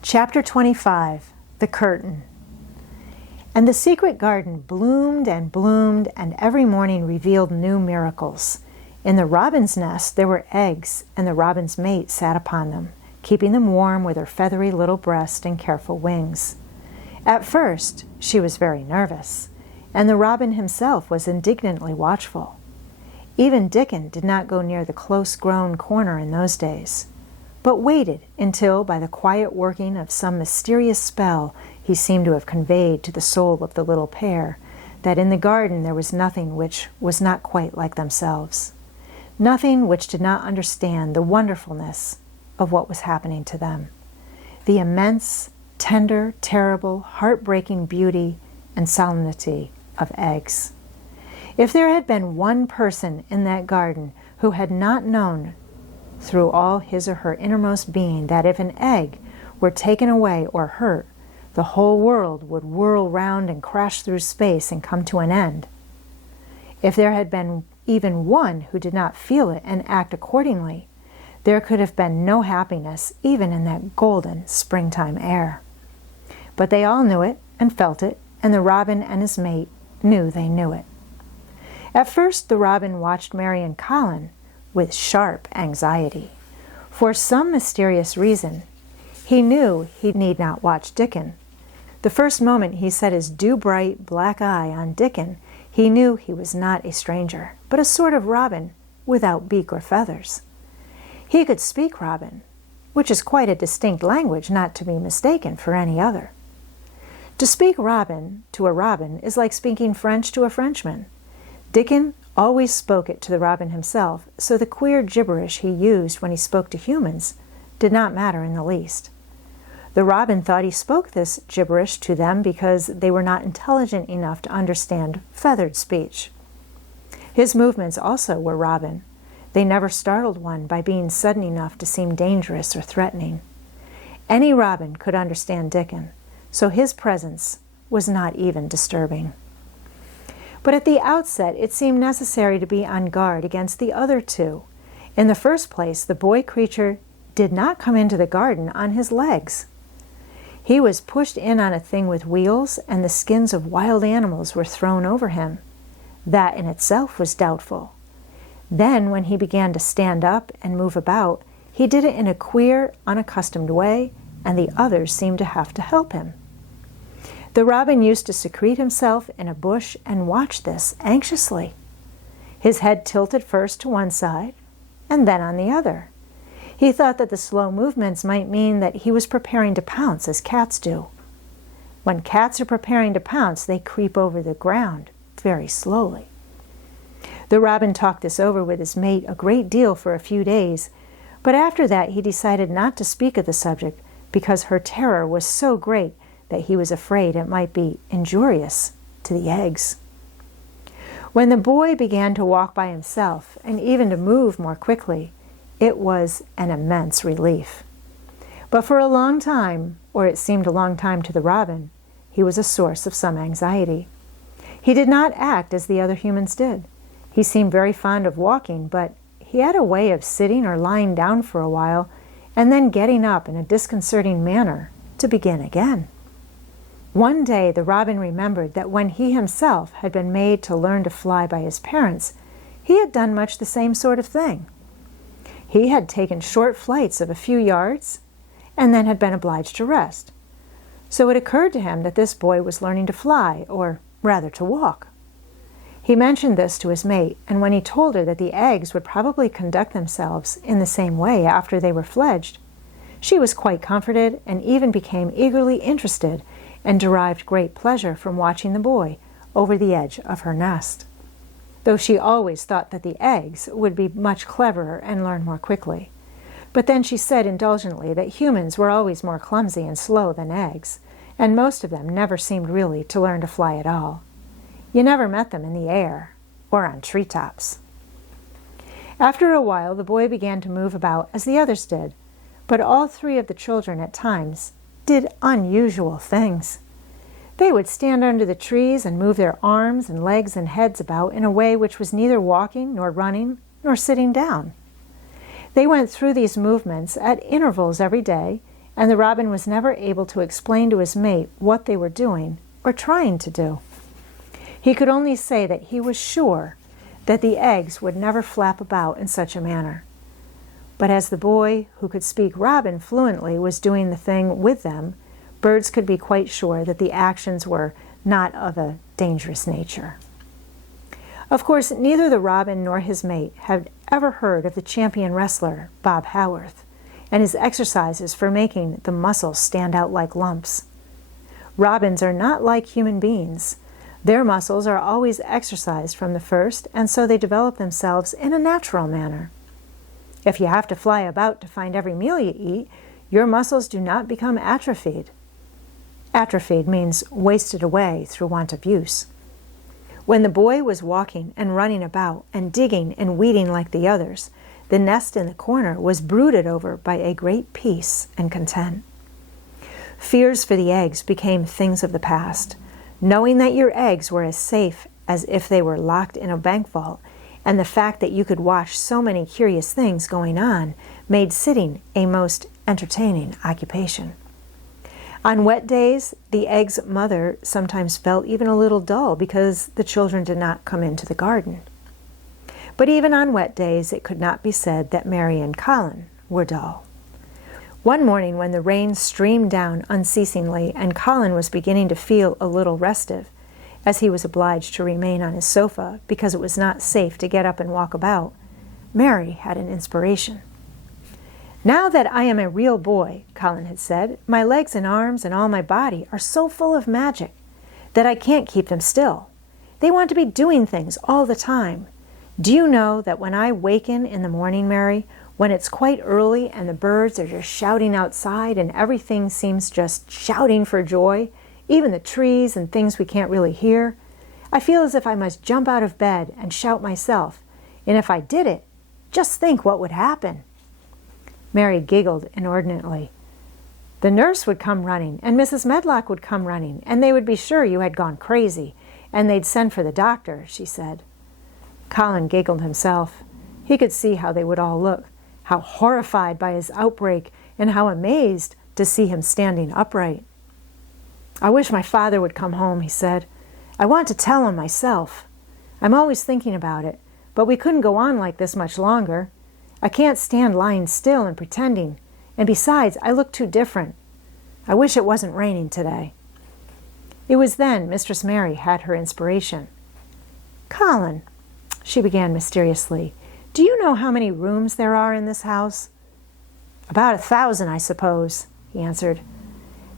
Chapter 25, The Curtain. And the secret garden bloomed and bloomed, and every morning revealed new miracles. In the robin's nest there were eggs, and the robin's mate sat upon them, keeping them warm with her feathery little breast and careful wings. At first she was very nervous, and the robin himself was indignantly watchful. Even Dickon did not go near the close-grown corner in those days, but waited until, by the quiet working of some mysterious spell he seemed to have conveyed to the soul of the little pair, that in the garden there was nothing which was not quite like themselves, nothing which did not understand the wonderfulness of what was happening to them, the immense, tender, terrible, heartbreaking beauty and solemnity of eggs. If there had been one person in that garden who had not known through all his or her innermost being that if an egg were taken away or hurt, the whole world would whirl round and crash through space and come to an end. If there had been even one who did not feel it and act accordingly, there could have been no happiness even in that golden springtime air. But they all knew it and felt it, and the robin and his mate knew they knew it. At first the robin watched Mary and Colin with sharp anxiety. For some mysterious reason, he knew he need not watch Dickon. The first moment he set his dew-bright black eye on Dickon, he knew he was not a stranger, but a sort of robin without beak or feathers. He could speak robin, which is quite a distinct language not to be mistaken for any other. To speak robin to a robin is like speaking French to a Frenchman. Dickon always spoke it to the robin himself, so the queer gibberish he used when he spoke to humans did not matter in the least. The robin thought he spoke this gibberish to them because they were not intelligent enough to understand feathered speech. His movements also were robin. They never startled one by being sudden enough to seem dangerous or threatening. Any robin could understand Dickon, so his presence was not even disturbing. But at the outset it seemed necessary to be on guard against the other two. In the first place, the boy creature did not come into the garden on his legs. He was pushed in on a thing with wheels, and the skins of wild animals were thrown over him. That in itself was doubtful. Then, when he began to stand up and move about, he did it in a queer, unaccustomed way, and the others seemed to have to help him. The robin used to secrete himself in a bush and watch this anxiously. His head tilted first to one side, and then on the other. He thought that the slow movements might mean that he was preparing to pounce, as cats do. When cats are preparing to pounce, they creep over the ground very slowly. The robin talked this over with his mate a great deal for a few days, but after that he decided not to speak of the subject because her terror was so great that he was afraid it might be injurious to the eggs. When the boy began to walk by himself, and even to move more quickly, it was an immense relief. But for a long time, or it seemed a long time to the robin, he was a source of some anxiety. He did not act as the other humans did. He seemed very fond of walking, but he had a way of sitting or lying down for a while, and then getting up in a disconcerting manner to begin again. One day the robin remembered that when he himself had been made to learn to fly by his parents, he had done much the same sort of thing. He had taken short flights of a few yards and then had been obliged to rest. So it occurred to him that this boy was learning to fly, or rather to walk. He mentioned this to his mate, and when he told her that the eggs would probably conduct themselves in the same way after they were fledged, she was quite comforted and even became eagerly interested and derived great pleasure from watching the boy over the edge of her nest, though she always thought that the eggs would be much cleverer and learn more quickly. But then she said indulgently that humans were always more clumsy and slow than eggs, and most of them never seemed really to learn to fly at all. You never met them in the air or on treetops. After a while the boy began to move about as the others did, but all three of the children at times did unusual things. They would stand under the trees and move their arms and legs and heads about in a way which was neither walking nor running nor sitting down. They went through these movements at intervals every day, and the robin was never able to explain to his mate what they were doing or trying to do. He could only say that he was sure that the eggs would never flap about in such a manner. But as the boy who could speak robin fluently was doing the thing with them, birds could be quite sure that the actions were not of a dangerous nature. Of course, neither the robin nor his mate had ever heard of the champion wrestler, Bob Howarth, and his exercises for making the muscles stand out like lumps. Robins are not like human beings. Their muscles are always exercised from the first, and so they develop themselves in a natural manner. If you have to fly about to find every meal you eat, your muscles do not become atrophied. Atrophied means wasted away through want of use. When the boy was walking and running about and digging and weeding like the others, the nest in the corner was brooded over by a great peace and content. Fears for the eggs became things of the past. Knowing that your eggs were as safe as if they were locked in a bank vault, and the fact that you could watch so many curious things going on, made sitting a most entertaining occupation. On wet days, the egg's mother sometimes felt even a little dull because the children did not come into the garden. But even on wet days, it could not be said that Mary and Colin were dull. One morning when the rain streamed down unceasingly and Colin was beginning to feel a little restive, as he was obliged to remain on his sofa because it was not safe to get up and walk about, Mary had an inspiration. "Now that I am a real boy," Colin had said, "my legs and arms and all my body are so full of magic that I can't keep them still. They want to be doing things all the time. Do you know that when I waken in the morning, Mary, when it's quite early and the birds are just shouting outside and everything seems just shouting for joy, even the trees and things we can't really hear, I feel as if I must jump out of bed and shout myself, and if I did it, just think what would happen." Mary giggled inordinately. "The nurse would come running, and Mrs. Medlock would come running, and they would be sure you had gone crazy, and they'd send for the doctor," she said. Colin giggled himself. He could see how they would all look, how horrified by his outbreak, and how amazed to see him standing upright. "I wish my father would come home," he said. "I want to tell him myself. I'm always thinking about it, but we couldn't go on like this much longer. I can't stand lying still and pretending, and besides, I look too different. I wish it wasn't raining today." It was then Mistress Mary had her inspiration. "Colin," she began mysteriously, "do you know how many rooms there are in this house?" "About 1,000, I suppose," he answered.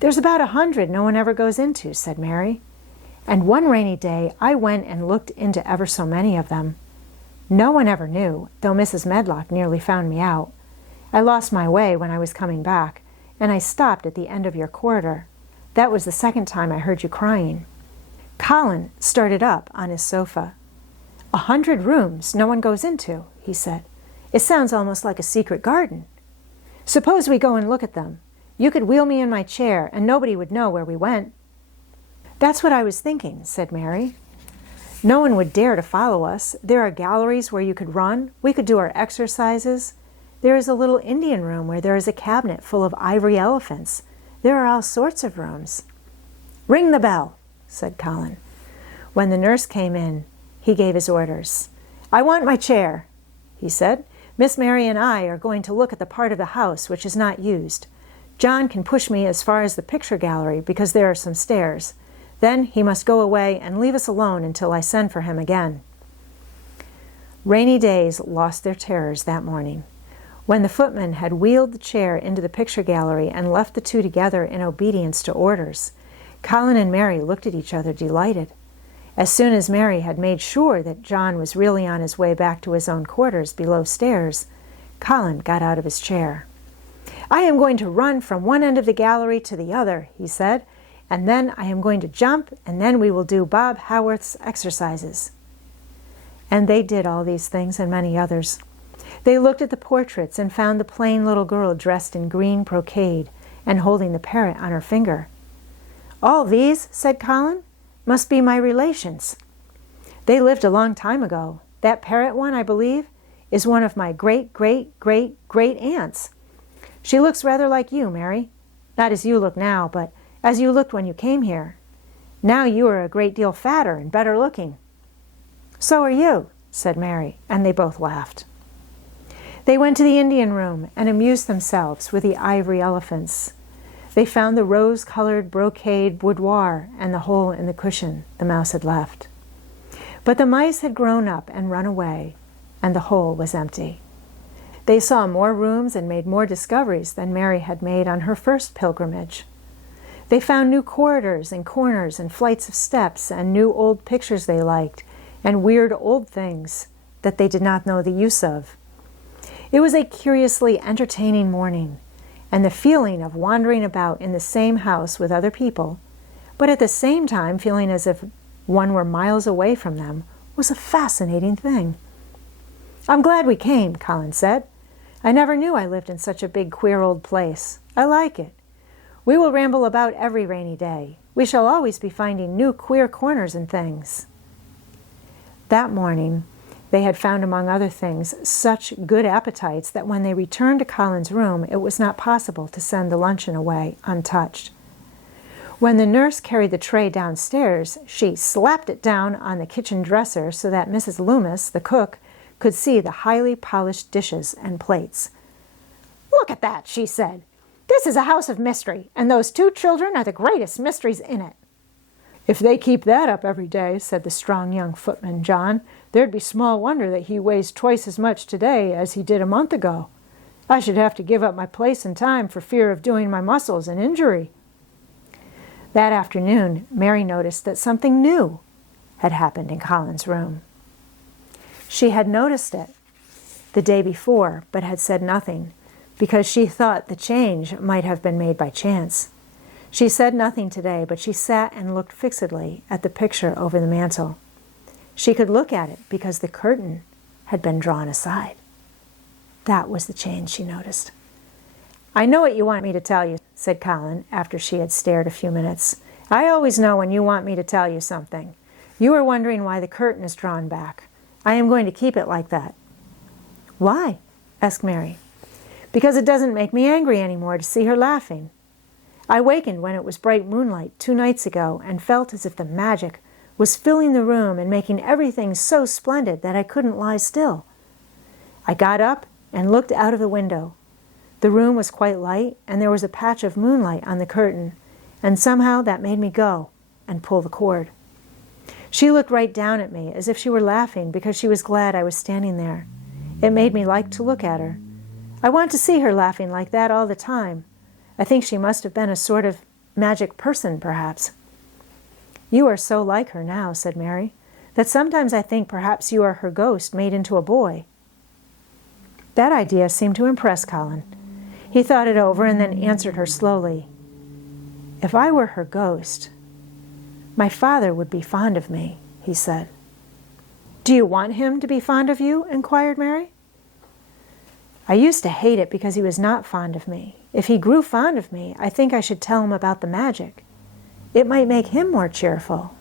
"There's about 100 no one ever goes into," said Mary. "And one rainy day I went and looked into ever so many of them. No one ever knew, though Mrs. Medlock nearly found me out. I lost my way when I was coming back, and I stopped at the end of your corridor. That was the second time I heard you crying." Colin started up on his sofa. 100 rooms no one goes into," he said. "It sounds almost like a secret garden. Suppose we go and look at them. You could wheel me in my chair, and nobody would know where we went." "That's what I was thinking," said Mary. "No one would dare to follow us. There are galleries where you could run. We could do our exercises. There is a little Indian room where there is a cabinet full of ivory elephants. There are all sorts of rooms." "Ring the bell," said Colin. When the nurse came in, he gave his orders. "I want my chair," he said. "Miss Mary and I are going to look at the part of the house which is not used. John can push me as far as the picture gallery because there are some stairs. Then he must go away and leave us alone until I send for him again." Rainy days lost their terrors that morning. When the footman had wheeled the chair into the picture gallery and left the two together in obedience to orders, Colin and Mary looked at each other delighted. As soon as Mary had made sure that John was really on his way back to his own quarters below stairs, Colin got out of his chair. "I am going to run from one end of the gallery to the other," he said, "and then I am going to jump, and then we will do Bob Howarth's exercises." And they did all these things and many others. They looked at the portraits and found the plain little girl dressed in green brocade and holding the parrot on her finger. "All these," said Colin, "must be my relations. They lived a long time ago. That parrot one, I believe, is one of my great-great-great-great aunts. She looks rather like you, Mary. Not as you look now, but as you looked when you came here. Now you are a great deal fatter and better looking." "So are you," said Mary, and they both laughed. They went to the Indian room and amused themselves with the ivory elephants. They found the rose-colored brocade boudoir and the hole in the cushion the mouse had left. But the mice had grown up and run away, and the hole was empty. They saw more rooms and made more discoveries than Mary had made on her first pilgrimage. They found new corridors and corners and flights of steps and new old pictures they liked and weird old things that they did not know the use of. It was a curiously entertaining morning, and the feeling of wandering about in the same house with other people, but at the same time feeling as if one were miles away from them, was a fascinating thing. "I'm glad we came," Colin said. "I never knew I lived in such a big, queer old place. I like it. We will ramble about every rainy day. We shall always be finding new queer corners and things." That morning, they had found, among other things, such good appetites that when they returned to Colin's room, it was not possible to send the luncheon away untouched. When the nurse carried the tray downstairs, she slapped it down on the kitchen dresser so that Mrs. Loomis, the cook, could see the highly polished dishes and plates. "Look at that," she said. "This is a house of mystery, and those two children are the greatest mysteries in it." "If they keep that up every day," said the strong young footman, John, "there'd be small wonder that he weighs twice as much today as he did a month ago. I should have to give up my place and time for fear of doing my muscles an injury." That afternoon, Mary noticed that something new had happened in Colin's room. She had noticed it the day before, but had said nothing, because she thought the change might have been made by chance. She said nothing today, but she sat and looked fixedly at the picture over the mantel. She could look at it because the curtain had been drawn aside. That was the change she noticed. "I know what you want me to tell you," said Colin, after she had stared a few minutes. "I always know when you want me to tell you something. You are wondering why the curtain is drawn back. I am going to keep it like that." "Why?" asked Mary. "Because it doesn't make me angry anymore to see her laughing. I wakened when it was bright moonlight 2 nights ago and felt as if the magic was filling the room and making everything so splendid that I couldn't lie still. I got up and looked out of the window. The room was quite light, and there was a patch of moonlight on the curtain, and somehow that made me go and pull the cord. She looked right down at me as if she were laughing because she was glad I was standing there. It made me like to look at her. I want to see her laughing like that all the time. I think she must have been a sort of magic person, perhaps." "You are so like her now," said Mary, "that sometimes I think perhaps you are her ghost made into a boy." That idea seemed to impress Colin. He thought it over and then answered her slowly. "If I were her ghost, my father would be fond of me," he said. "Do you want him to be fond of you?" inquired Mary. "I used to hate it because he was not fond of me. If he grew fond of me, I think I should tell him about the magic. It might make him more cheerful."